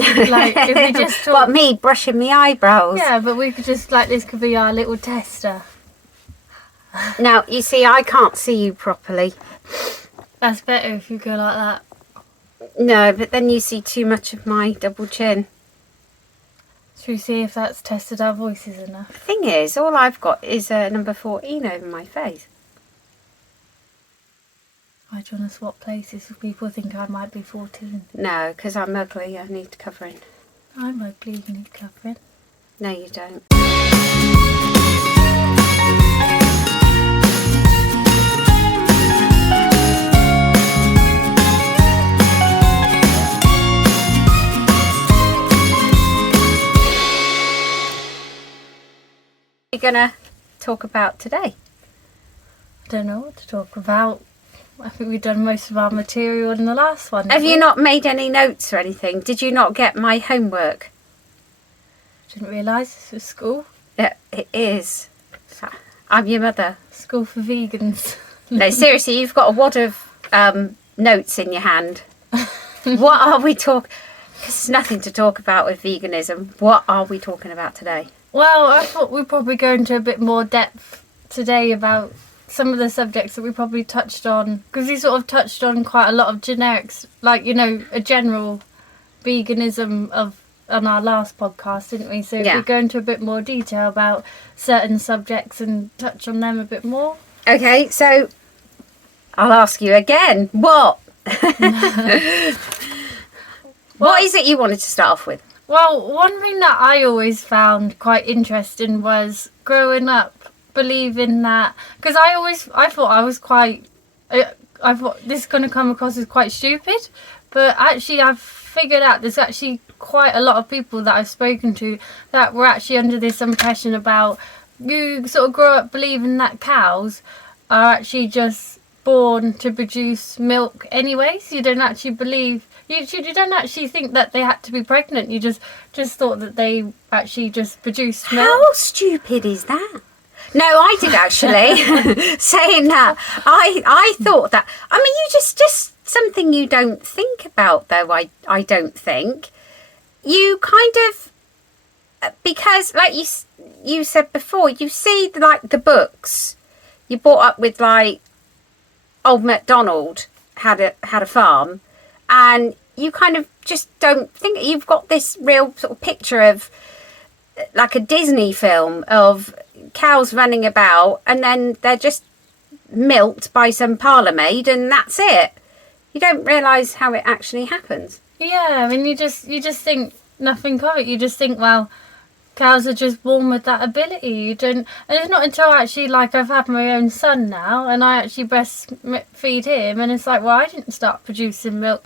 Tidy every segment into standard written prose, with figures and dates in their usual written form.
talk, like, if we just talk... What, me brushing my eyebrows? Yeah, but we could just, like, this could be our little tester. Now, you see, I can't see you properly. That's better if you go like that. No, but then you see too much of my double chin. Should we see if that's tested our voices enough? The thing is, all I've got is number 14 over my face. Why do you want to swap places if people think I might be 14? No, because I'm ugly, I need covering. I'm ugly, you need covering. No, you don't. What are you going to talk about today? I don't know what to talk about. I think we've done most of our material in the last one. Have you not made any notes or anything? Did you not get my homework? Didn't realise this was school. Yeah, it is. I'm your mother. School for vegans. No, seriously, you've got a wad of notes in your hand. What are we talking... There's nothing to talk about with veganism. What are we talking about today? Well, I thought we'd probably go into a bit more depth today about some of the subjects that we probably touched on. Because we sort of touched on quite a lot of generics, like, you know, a general veganism on our last podcast, didn't we? So yeah. we go into a bit more detail about certain subjects and touch on them a bit more. Okay, so I'll ask you again. What? What is it you wanted to start off with? Well, one thing that I always found quite interesting was growing up believing that, because I thought I was quite, I thought this is going to come across as quite stupid, but actually I've figured out there's actually quite a lot of people that I've spoken to that were actually under this impression about, you sort of grow up believing that cows are actually just born to produce milk anyways. You don't actually believe, you don't actually think that they had to be pregnant. You just thought that they actually just produced milk. How stupid is that? No, I did actually. Saying that, I thought that. I mean, you just something you don't think about, though. I don't think you kind of, because like you said before, you see like the books you brought up with, like old MacDonald had a farm, and you kind of just don't think, you've got this real sort of picture of like a Disney film of cows running about and then they're just milked by some parlour maid and that's it. You don't realise how it actually happens. Yeah, I mean, you just think nothing of it. You just think, well, cows are just born with that ability. You don't, and it's not until actually, like, I've had my own son now and I actually breastfeed him, and it's like, well, I didn't start producing milk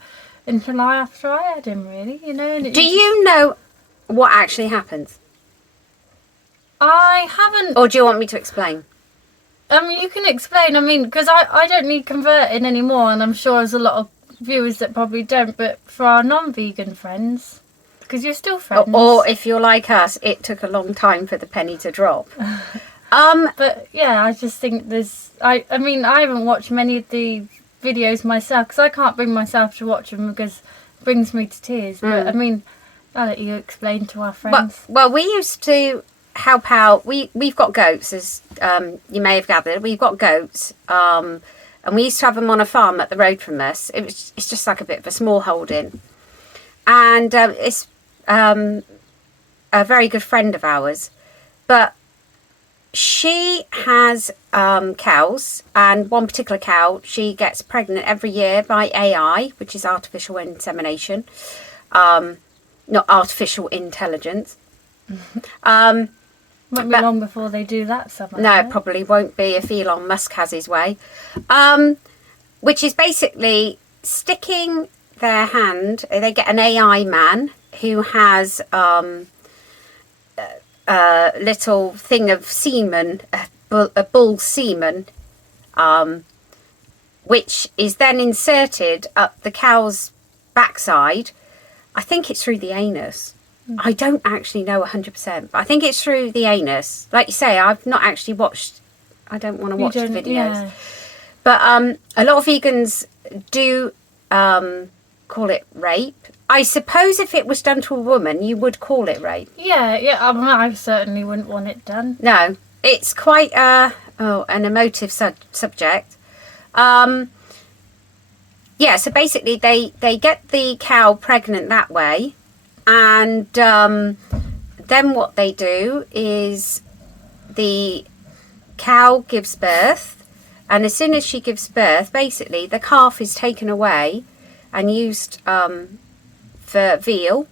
until after I had him, really, you know. And do you know what actually happens? I haven't. Or do you want me to explain? I mean, you can explain. I mean, because I don't need converting anymore, and I'm sure there's a lot of viewers that probably don't, but for our non-vegan friends, because you're still friends. Or if you're like us, it took a long time for the penny to drop. But yeah, I just think there's... I mean, I haven't watched many of the videos myself, because I can't bring myself to watch them because it brings me to tears. But I mean, I'll let you explain to our friends. Well, we used to help out. We've got goats, as you may have gathered. We've got goats, and we used to have them on a farm up the road from us. It's just like a bit of a small holding, and it's a very good friend of ours, but she has cows, and one particular cow, she gets pregnant every year by AI, which is artificial insemination, not artificial intelligence. Won't be long before they do that somehow. No, it probably won't be if Elon Musk has his way. Which is basically sticking their hand, they get an AI man who has a little thing of semen, a bull semen, which is then inserted up the cow's backside. I think it's through the anus. I don't actually know 100%, but I think it's through the anus. Like you say, I've not actually watched, I don't want to watch the videos. Yeah. But a lot of vegans do call it rape. I suppose if it was done to a woman, you would call it rape. Yeah. I mean, I certainly wouldn't want it done. No, it's quite an emotive subject. Yeah, so basically they get the cow pregnant that way, and then what they do is the cow gives birth, and as soon as she gives birth, basically the calf is taken away and used for veal,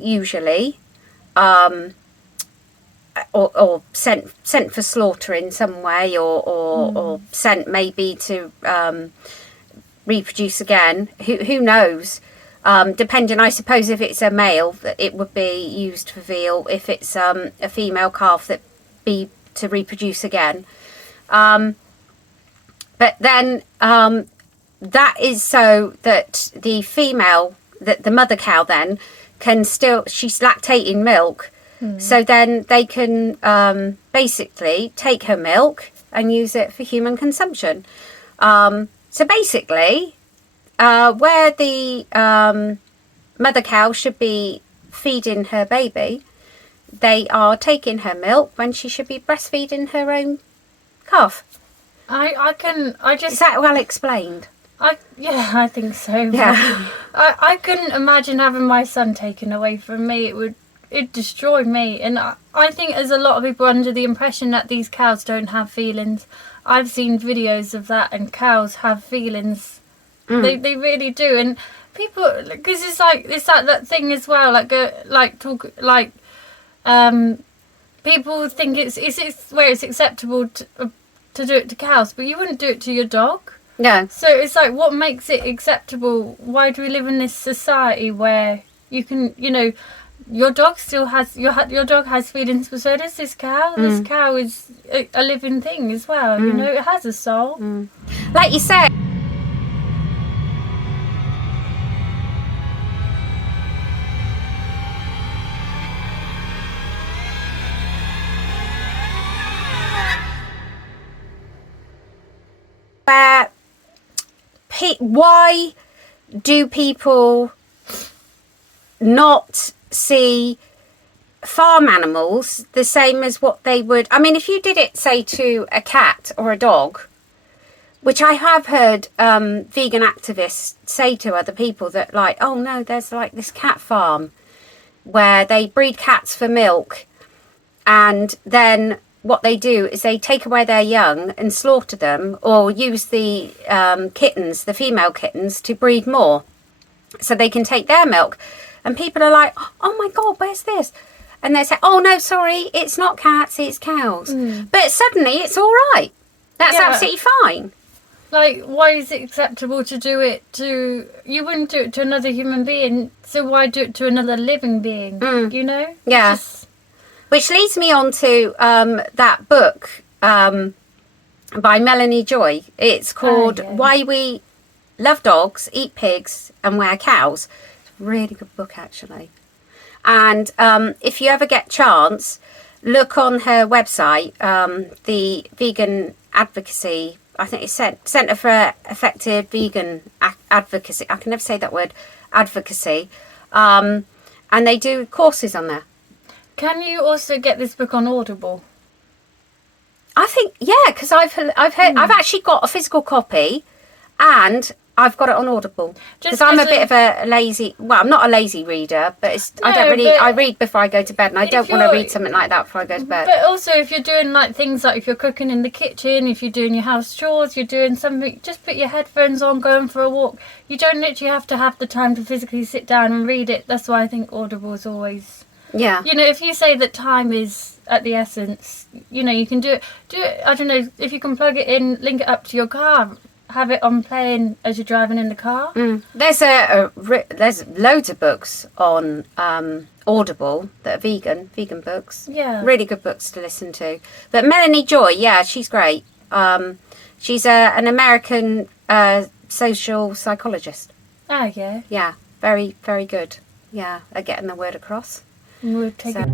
usually, or sent for slaughter in some way, or sent maybe to reproduce again. Who knows? Depending, I suppose, if it's a male, it would be used for veal. If it's a female calf, that be to reproduce again. But then that is so that the female, that the mother cow then can still, she's lactating milk. So then they can basically take her milk and use it for human consumption. So basically, where the mother cow should be feeding her baby, they are taking her milk when she should be breastfeeding her own calf. Is that well explained? I think so. Yeah. I couldn't imagine having my son taken away from me. It'd destroy me. And I think there's a lot of people under the impression that these cows don't have feelings. I've seen videos of that, and cows have feelings. They really do. And people, because it's that thing as well, people think it's where it's acceptable to do it to cows, but you wouldn't do it to your dog. No. So it's like, what makes it acceptable? Why do we live in this society where you can, your dog still has your dog has feelings, but so does this cow. This cow is a living thing as well. It has a soul. Like you said. Why do people not see farm animals the same as what they would? I mean, if you did it, say, to a cat or a dog, which I have heard vegan activists say to other people, that like, oh no, there's like this cat farm where they breed cats for milk, and then what they do is they take away their young and slaughter them, or use the kittens, the female kittens, to breed more so they can take their milk. And people are like, oh my God, where's this? And they say, oh no, sorry, it's not cats, it's cows. But suddenly it's all right. That's absolutely fine. Like, why is it acceptable to do it to... You wouldn't do it to another human being, so why do it to another living being, Yeah. Which leads me on to that book by Melanie Joy. It's called Why We Love Dogs, Eat Pigs and Wear Cows. It's a really good book, actually. And if you ever get chance, look on her website, the Vegan Advocacy, I think it's Centre for Effective Vegan Advocacy. I can never say that word, advocacy. And they do courses on there. Can you also get this book on Audible? I think, yeah, because I've heard, I've actually got a physical copy, and I've got it on Audible. Because I'm a bit of a lazy, well, I'm not a lazy reader, but I read before I go to bed, and I don't want to read something like that before I go to bed. But also, if you're doing like things like if you're cooking in the kitchen, if you're doing your house chores, you're doing something, just put your headphones on, going for a walk. You don't literally have to have the time to physically sit down and read it. That's why I think Audible is always... Yeah. If you say that time is at the essence, you can do it, I don't know, if you can plug it in, link it up to your car, have it on playing as you're driving in the car. There's there's loads of books on Audible that are vegan books. Yeah. Really good books to listen to. But Melanie Joy, yeah, she's great. She's an American social psychologist. Ah, yeah. Yeah, very, very good. Yeah, at getting the word across. We'll take it.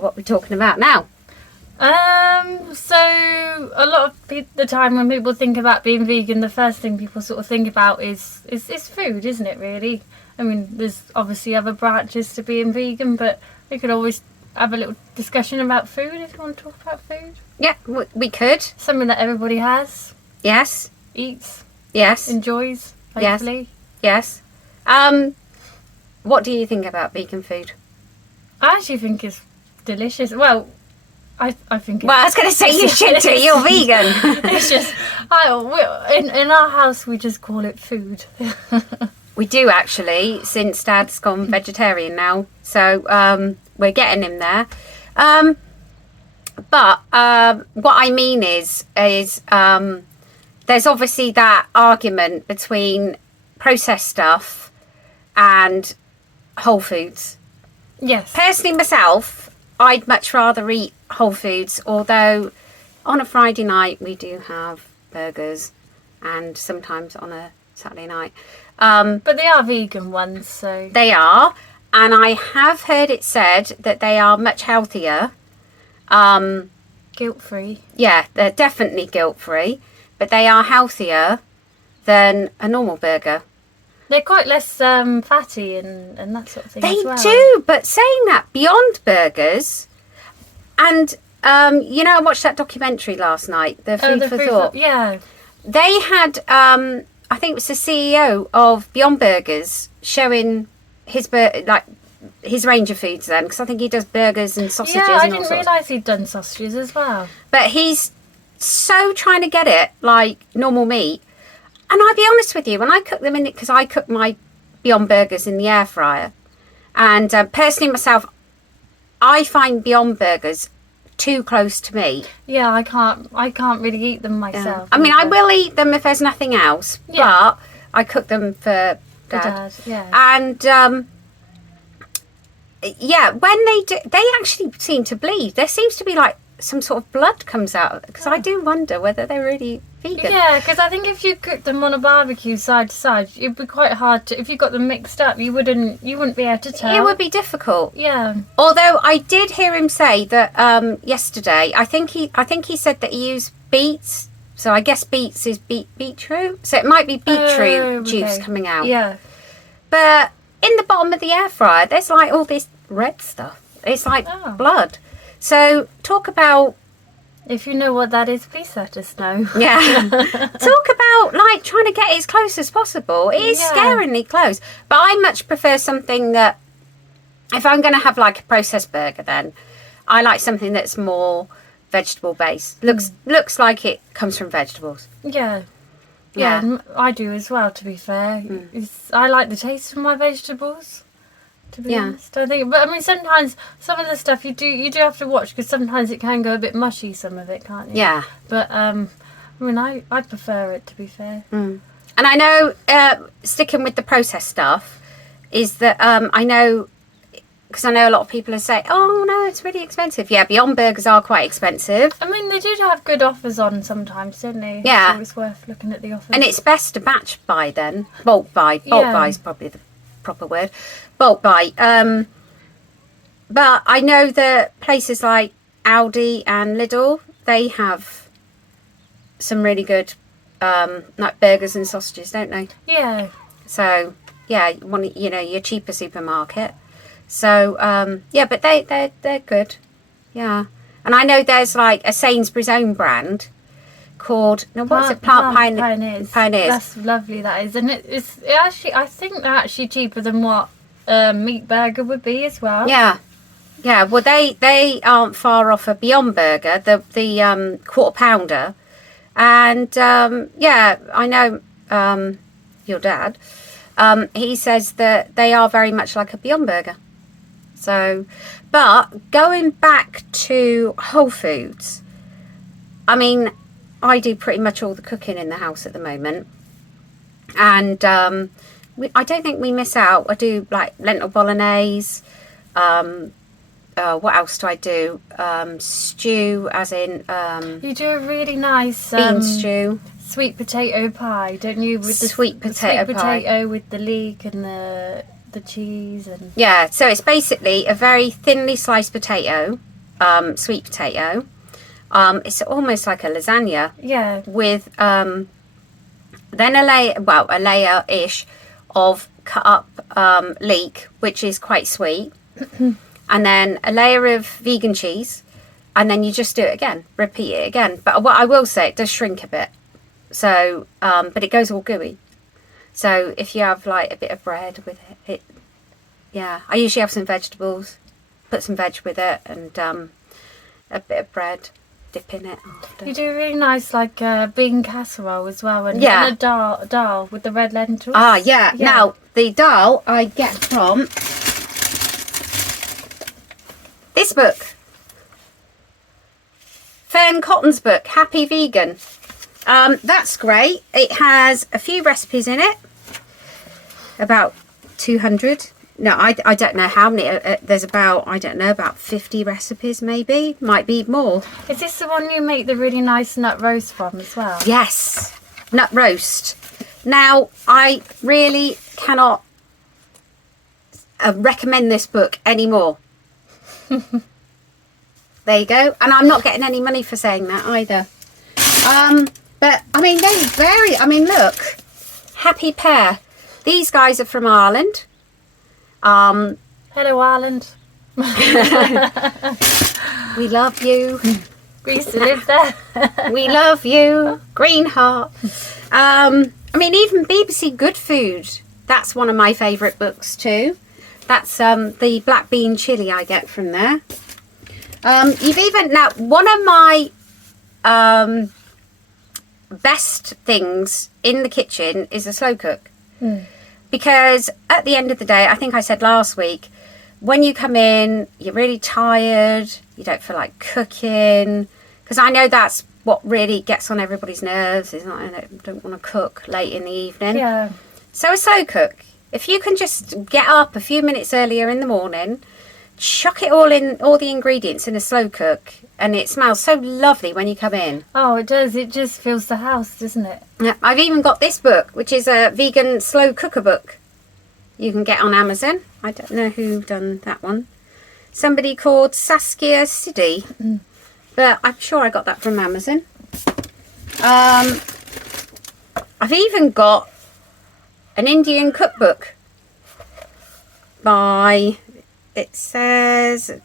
So what are we talking about now? So a lot of the time when people think about being vegan, the first thing people sort of think about is food, isn't it? Really. I mean, there's obviously other branches to being vegan, but we could always have a little discussion about food if you want to talk about food. Yeah, we could. Something that everybody has, Yes. eats, Yes. enjoys, Yes. hopefully. Yes. What do you think about vegan food? I actually think it's delicious. Well, I think it's... Well, I was going to say you should do. You're vegan. It's just... in our house, we just call it food. We do, actually, since Dad's gone vegetarian now. So we're getting him there. But what I mean is there's obviously that argument between processed stuff and whole foods. Yes. Personally, myself, I'd much rather eat whole foods, although on a Friday night we do have burgers and sometimes on a Saturday night. But they are vegan ones, so... They are, and I have heard it said that they are much healthier. Guilt-free. Yeah, they're definitely guilt-free, but they are healthier than a normal burger. They're quite less fatty and that sort of thing They as well. do, but saying that, Beyond Burgers, and I watched that documentary last night, the Food for Thought. Yeah. They had, I think it was the CEO of Beyond Burgers showing his range of foods then, because I think he does burgers and sausages Yeah, and I all didn't sorts. realise he'd done sausages as well. But he's so trying to get it like normal meat. And I'll be honest with you, when I cook them in it, because I cook my Beyond Burgers in the air fryer, and personally myself, I find Beyond Burgers too close to me. Yeah, I can't really eat them myself. I mean, I either. will eat them if there's nothing else, Yeah. but I cook them for For Dad. Dad, yeah. And yeah, when they do, they actually seem to bleed. There seems to be like some sort of blood comes out, because I do wonder whether they're really vegan. Yeah, because I think if you cooked them on a barbecue side to side, it'd be quite hard to. If you got them mixed up, you wouldn't be able to tell. It would be difficult. Yeah. Although I did hear him say that yesterday. I think he said that he used beets. So I guess beets is beetroot. So it might be beetroot juice okay. coming out. Yeah. But in the bottom of the air fryer, there's like all this red stuff. It's like Oh. blood. So talk about, If you know what that is, please let us know. yeah, talk about like trying to get it as close as possible. It is Yeah. scaringly close. But I much prefer something that, if I'm going to have like a processed burger, then I like something that's more vegetable based. Looks like it comes from vegetables. Yeah. Yeah. Yeah, I do as well, to be fair. I like the taste of my vegetables, to be Yeah. honest. I think, but I mean, sometimes some of the stuff you do have to watch, because sometimes it can go a bit mushy, some of it, can't you? Yeah. But, I mean, I prefer it, to be fair. And I know, sticking with the processed stuff, is that I know, because I know a lot of people are saying, oh no, it's really expensive. Yeah, Beyond Burgers are quite expensive. I mean, they do have good offers on sometimes, don't they? Yeah. So it's worth looking at the offers. And it's best to batch buy then. Bulk buy. Bulk Yeah. buy is probably the proper word. Bulk buy. But I know that places like Aldi and Lidl, they have some really good like burgers and sausages, don't they? Yeah. So yeah, your cheaper supermarket. So yeah, but they're good. Yeah. And I know there's like a Sainsbury's own brand called, no, what is it? Plant Pioneers. Pioneers. That's lovely, that is. And it actually, I think they're actually cheaper than what a meat burger would be as well. Yeah. Yeah, well they aren't far off a Beyond Burger, the quarter pounder. And yeah, I know your dad. He says that they are very much like a Beyond Burger. So, but going back to Whole Foods, I mean, I do pretty much all the cooking in the house at the moment. And I don't think we miss out. I do like lentil bolognese. What else do I do? Stew, as in You do a really nice bean stew. sweet potato pie, don't you? With the Sweet potato sweet pie. potato with the leek and the cheese and Yeah, so it's basically a very thinly sliced potato sweet potato. It's almost like a lasagna Yeah. with then a layer-ish of cut up leek, which is quite sweet, and then a layer of vegan cheese, and then you just do it again, repeat it again. But what I will say, it does shrink a bit, so but it goes all gooey. So if you have like a bit of bread with it, yeah, I usually have some vegetables, put some veg with it, and a bit of bread, dip in it after. You do a really nice like bean casserole as well, and, Yeah. and a dal with the red lentils. Ah, yeah. Now, the dal I get from this book. Fern Cotton's book, Happy Vegan. That's great. It has a few recipes in it. About 200. No, I don't know how many. There's about, I don't know, about 50 recipes maybe. Might be more. Is this the one you make the really nice nut roast from as well? Yes, nut roast. Now, I really cannot recommend this book anymore. There you go. And I'm not getting any money for saying that either. But, I mean, they vary. I mean, look. Happy Pear. These guys are from Ireland. Hello, Ireland. We love you. We used to live there. We love you. Green Heart. I mean, even BBC Good Food. That's one of my favourite books too. That's the black bean chili I get from there. You've even, now, one of my best things in the kitchen is a slow cook. Because at the end of the day, I think I said last week, when you come in, you're really tired, you don't feel like cooking, because I know that's what really gets on everybody's nerves, is I don't want to cook late in the evening. Yeah. So a slow cook, if you can just get up a few minutes earlier in the morning, chuck it all in, all the ingredients in a slow cook, and it smells so lovely when you come in. Oh, it does. It just fills the house, doesn't it? Yeah, I've even got this book, which is a vegan slow cooker book. You can get on Amazon. I don't know who done that one. Somebody called Saskia Siddy. But I'm sure I got that from Amazon. I've even got an Indian cookbook by, it says,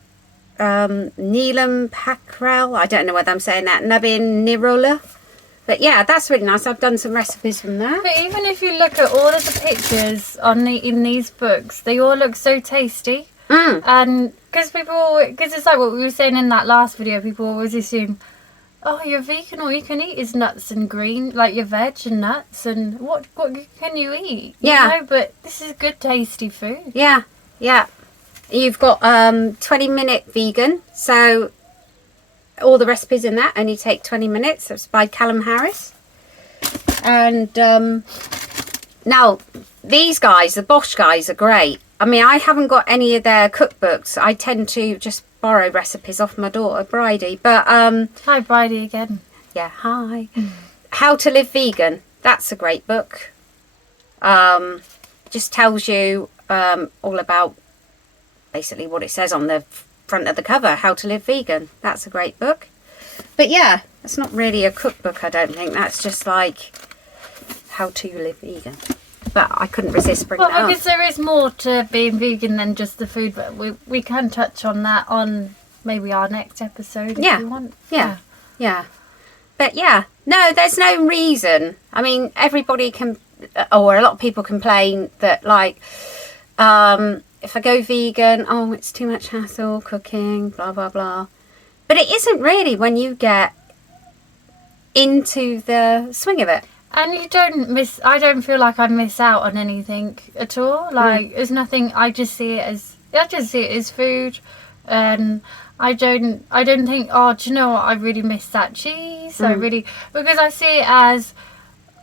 Neelam Pakrel. I don't know whether I'm saying that. Nabin Nirola. But yeah, that's really nice. I've done some recipes from that. But even if you look at all of the pictures in these books, they all look so tasty. And because it's like what we were saying in that last video, people always assume, oh, you're vegan, all you can eat is nuts and green, like your veg and nuts, and what can you eat? Yeah. You know, but this is good, tasty food. Yeah, yeah. You've got 20-minute vegan, so all the recipes in that only take 20 minutes. It's by Callum Harris. And now these guys, the Bosch guys, are great. I mean, I haven't got any of their cookbooks. I tend to just borrow recipes off my daughter Bridie. But Hi, Bridie again. yeah, hi. How to Live Vegan. That's a great book. Just tells you all about basically what it says on the front of the cover, How to Live Vegan. That's a great book. But yeah, it's not really a cookbook, I don't think. That's just like How to Live Vegan. But I couldn't resist bringing it Well, up. because there is more to being vegan than just the food, but we can touch on that on maybe our next episode if Yeah. you want. Yeah. Yeah. But yeah, no, there's no reason. I mean, everybody can, or a lot of people complain that like, if I go vegan, oh, it's too much hassle cooking, blah, blah, blah. But it isn't really when you get into the swing of it. And you I don't feel like I miss out on anything at all. Like, there's nothing, I just see it as food. And I don't think, oh, do you know what, I really miss that cheese. Because I see it as,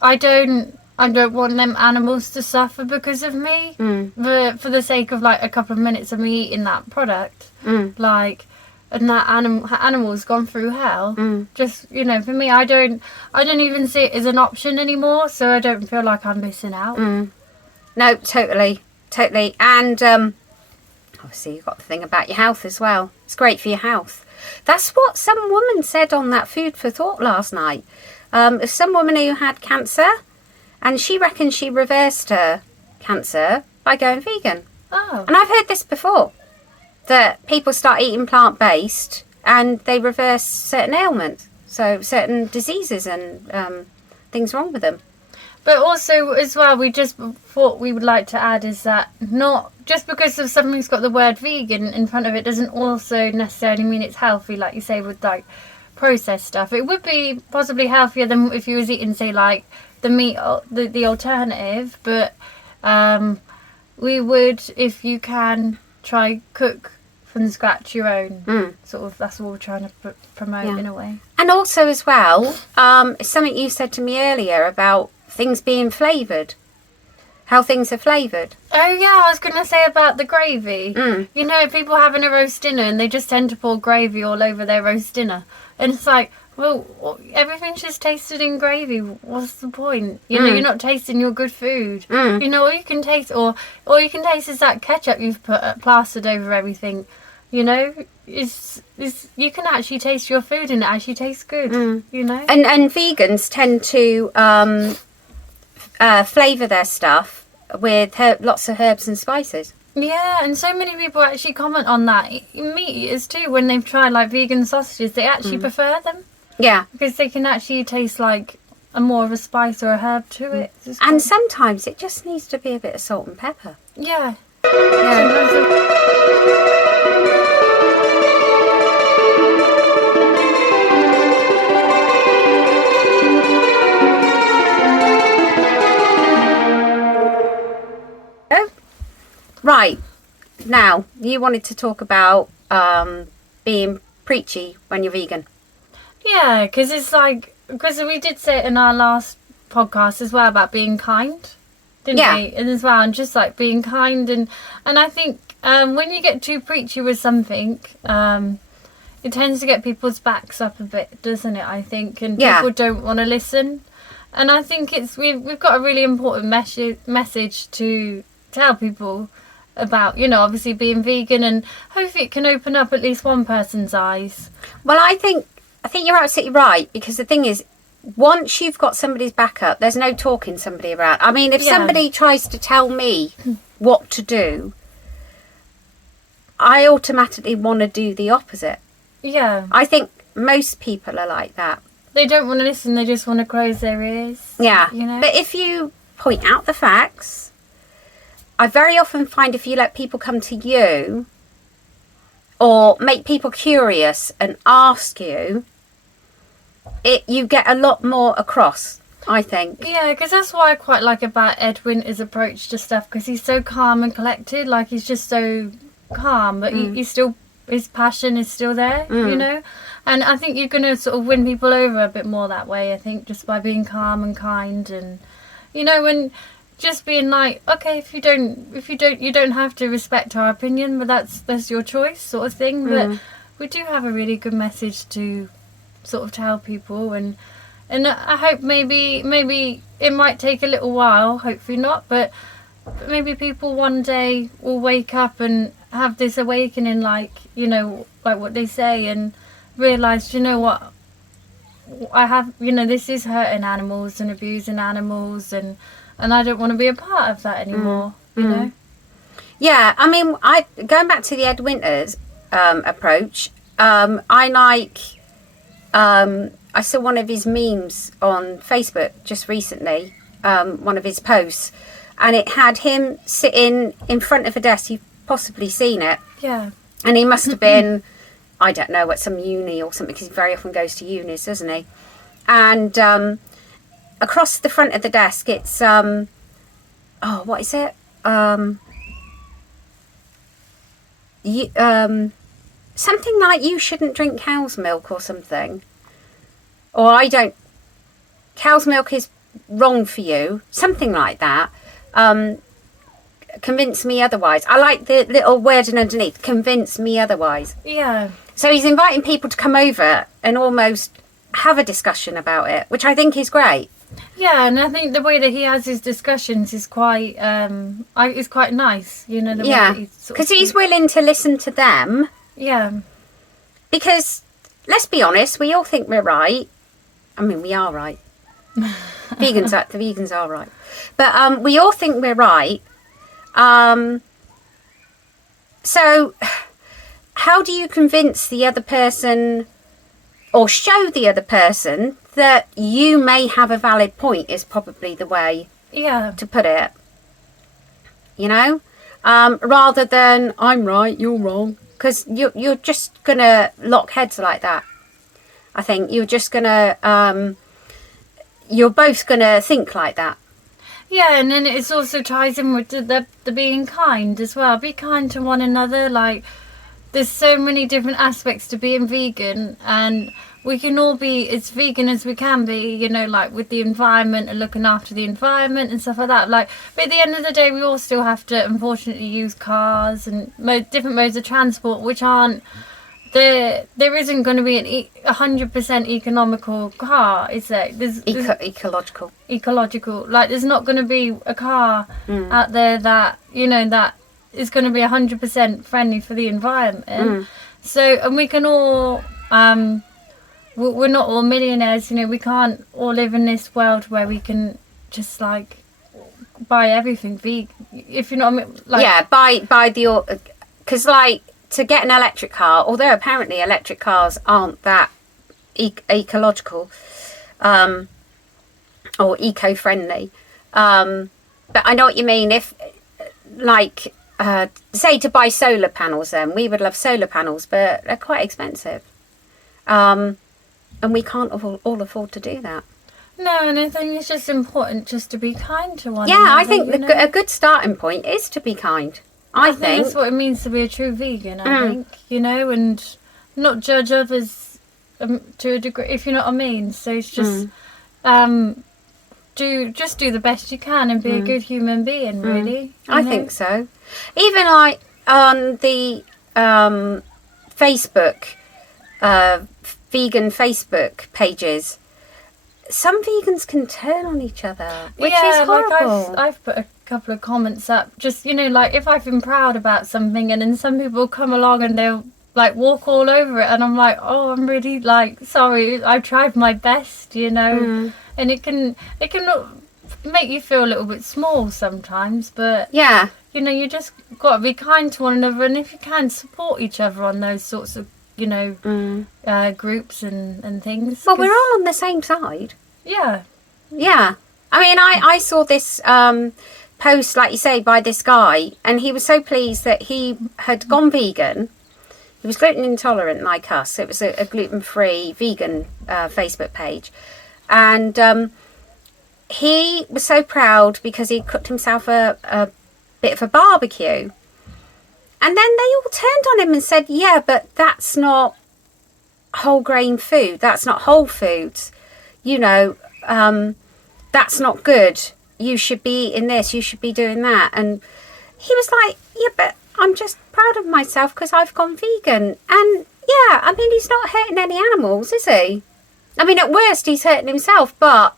I don't want them animals to suffer because of me. But for the sake of like a couple of minutes of me eating that product, like, and that animal's gone through hell. Just, you know, for me, I don't even see it as an option anymore, so I don't feel like I'm missing out. No, totally. And obviously you've got the thing about your health as well. It's great for your health. That's what some woman said on that Food for Thought last night. Some woman who had cancer, and she reckons she reversed her cancer by going vegan. Oh. And I've heard this before, that people start eating plant-based and they reverse certain ailments, so certain diseases and things wrong with them. But also, as well, we just thought we would like to add is that not just because of something's got the word vegan in front of it doesn't also necessarily mean it's healthy, like you say, with like processed stuff. It would be possibly healthier than if you was eating, say, like the meat, the alternative. But we would, if you can, try cook from scratch your own. Sort of, that's what we're trying to promote in a way. And also as well, something you said to me earlier about things being flavoured, how things are flavoured. Oh yeah, I was going to say about the gravy. You know, people having a roast dinner and they just tend to pour gravy all over their roast dinner. And it's like, well, everything's just tasted in gravy. What's the point? You know, you're not tasting your good food. You know, all you can taste, or all you can taste is that ketchup you've plastered over everything. You know, is you can actually taste your food and it actually tastes good. You know, and vegans tend to flavour their stuff with lots of herbs and spices. Yeah, and so many people actually comment on that. Meat eaters too, when they've tried like vegan sausages, they actually prefer them. Yeah, because they can actually taste like a more of a spice or a herb to it. And sometimes it just needs to be a bit of salt and pepper. Yeah. Right, now you wanted to talk about being preachy when you're vegan. Yeah, because it's like, because we did say it in our last podcast as well about being kind, didn't we? And as well, and just like being kind, and I think when you get too preachy with something, it tends to get people's backs up a bit, doesn't it? I think, and people don't want to listen. And I think we've got a really important message to tell people about, you know, obviously being vegan, and hopefully it can open up at least one person's eyes. Well, I think you're absolutely right, because the thing is, once you've got somebody's back up, there's no talking somebody around. I mean, if somebody tries to tell me what to do, I automatically want to do the opposite. Yeah. I think most people are like that. They don't want to listen, they just want to close their ears. Yeah. You know? But if you point out the facts, I very often find if you let people come to you or make people curious and ask you, you get a lot more across, I think. Yeah, because that's what I quite like about Ed Winter's approach to stuff, because he's so calm and collected. Like, he's just so calm, but he's still, his passion is still there, you know? And I think you're going to sort of win people over a bit more that way, I think, just by being calm and kind, and, you know, and just being like, okay, you don't have to respect our opinion, but that's your choice, sort of thing. But we do have a really good message to sort of tell people, and I hope maybe it might take a little while, hopefully not, but maybe people one day will wake up and have this awakening, like, you know, like what they say, and realise, you know what, I have, you know, this is hurting animals and abusing animals, and I don't want to be a part of that anymore, you know? Yeah, I mean, going back to the Ed Winters approach, I like, I saw one of his memes on Facebook just recently, one of his posts, and it had him sitting in front of a desk. You've possibly seen it. Yeah. And he must have been, I don't know, at some uni or something, because he very often goes to unis, doesn't he? And across the front of the desk, it's, what is it? Something like, you shouldn't drink cow's milk or something. Or cow's milk is wrong for you. Something like that. Convince me otherwise. I like the little wording underneath, convince me otherwise. Yeah. So he's inviting people to come over and almost have a discussion about it, which I think is great. Yeah, and I think the way that he has his discussions is quite nice, you know. The way that because he's willing to listen to them. Yeah. because let's be honest, we all think we're right. I mean, we are right. The vegans are right. But we all think we're right. So how do you convince the other person or show the other person that you may have a valid point is probably the way to put it. You know? Rather than, I'm right, you're wrong. Because you're just going to lock heads like that. I think you're just going to... you're both going to think like that. Yeah, and then it also ties in with the being kind as well. Be kind to one another. Like, there's so many different aspects to being vegan, and we can all be as vegan as we can be, you know, like with the environment and looking after the environment and stuff like that. Like, but at the end of the day, we all still have to, unfortunately, use cars and different modes of transport, which aren't... There isn't going to be an 100% economical car, is there? There's Ecological. Ecological. Like, there's not going to be a car out there that, you know, that is going to be 100% friendly for the environment. So, and we can all, we're not all millionaires, you know, we can't all live in this world where we can just, like, buy everything vegan, if you know what I mean. Like, yeah, buy the... Because, like, to get an electric car, although apparently electric cars aren't that ecological or eco-friendly, but I know what you mean. If, like, say to buy solar panels, then we would love solar panels, but they're quite expensive, and we can't all afford to do that. No, and I think it's just important just to be kind to one another. Yeah, I think a good starting point is to be kind. I think that's what it means to be a true vegan, I think, you know, and not judge others to a degree, if you know what I mean. So it's just do the best you can and be a good human being, really. I think so. Even like on the Facebook, vegan Facebook pages, some vegans can turn on each other, which is horrible. Like I've put a couple of comments up, just, you know, like if I've been proud about something and then some people come along and they'll like walk all over it, and I'm like, oh, I'm really like sorry, I tried my best, you know. And it can make you feel a little bit small sometimes, but yeah, you know, you just got to be kind to one another, and if you can, support each other on those sorts of, you know, groups and things. Well, we're all on the same side. Yeah. I mean, I saw this post, like you say, by this guy, and he was so pleased that he had gone vegan. He was gluten intolerant like us. It was a gluten-free vegan Facebook page. And he was so proud because he cooked himself a bit of a barbecue. And then they all turned on him and said, yeah, but that's not whole grain food. That's not whole foods. You know, that's not good. You should be eating this. You should be doing that. And he was like, yeah, but I'm just proud of myself because I've gone vegan. And yeah, I mean, he's not hurting any animals, is he? I mean, at worst, he's hurting himself. But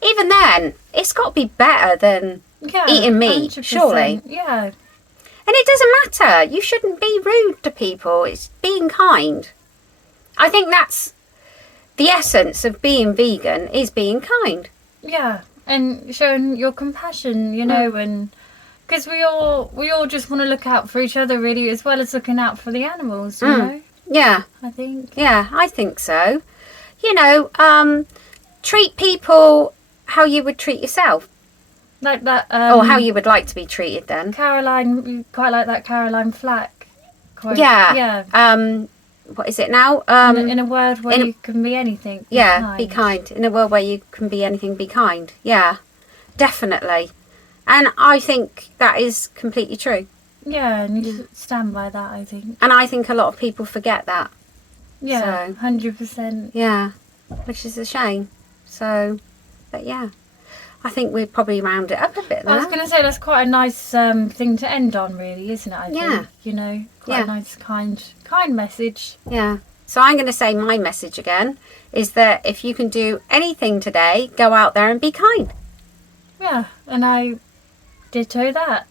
even then, it's got to be better than eating meat, 100%. surely. Yeah. And it doesn't matter. You shouldn't be rude to people. It's being kind. I think that's the essence of being vegan, is being kind. Yeah, and showing your compassion, you know, and because we all just want to look out for each other, really, as well as looking out for the animals, you know. Yeah. I think. Yeah, I think so. You know, treat people how you would treat yourself. Like that. Or how you would like to be treated then. Caroline, you quite like that Caroline Flack quote. Yeah. Yeah. What is it now? In a world where you can be anything. Be kind. In a world where you can be anything, be kind. Yeah, definitely. And I think that is completely true. Yeah, and you stand by that, I think. And I think a lot of people forget that. Yeah, 100%. Yeah, which is a shame. So, but yeah. I think we'd probably round it up a bit there. I was going to say, that's quite a nice thing to end on, really, isn't it? I think, you know, quite a nice, kind message. Yeah. So I'm going to say my message again is that if you can do anything today, go out there and be kind. Yeah, and I ditto that.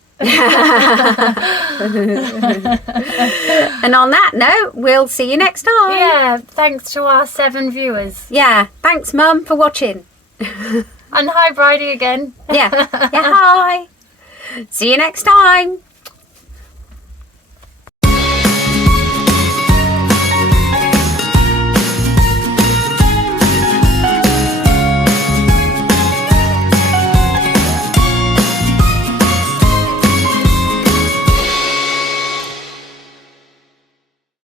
And on that note, we'll see you next time. Yeah, thanks to our 7 viewers. Yeah, thanks, Mum, for watching. And hi, Bridie, again. Yeah, hi. See you next time.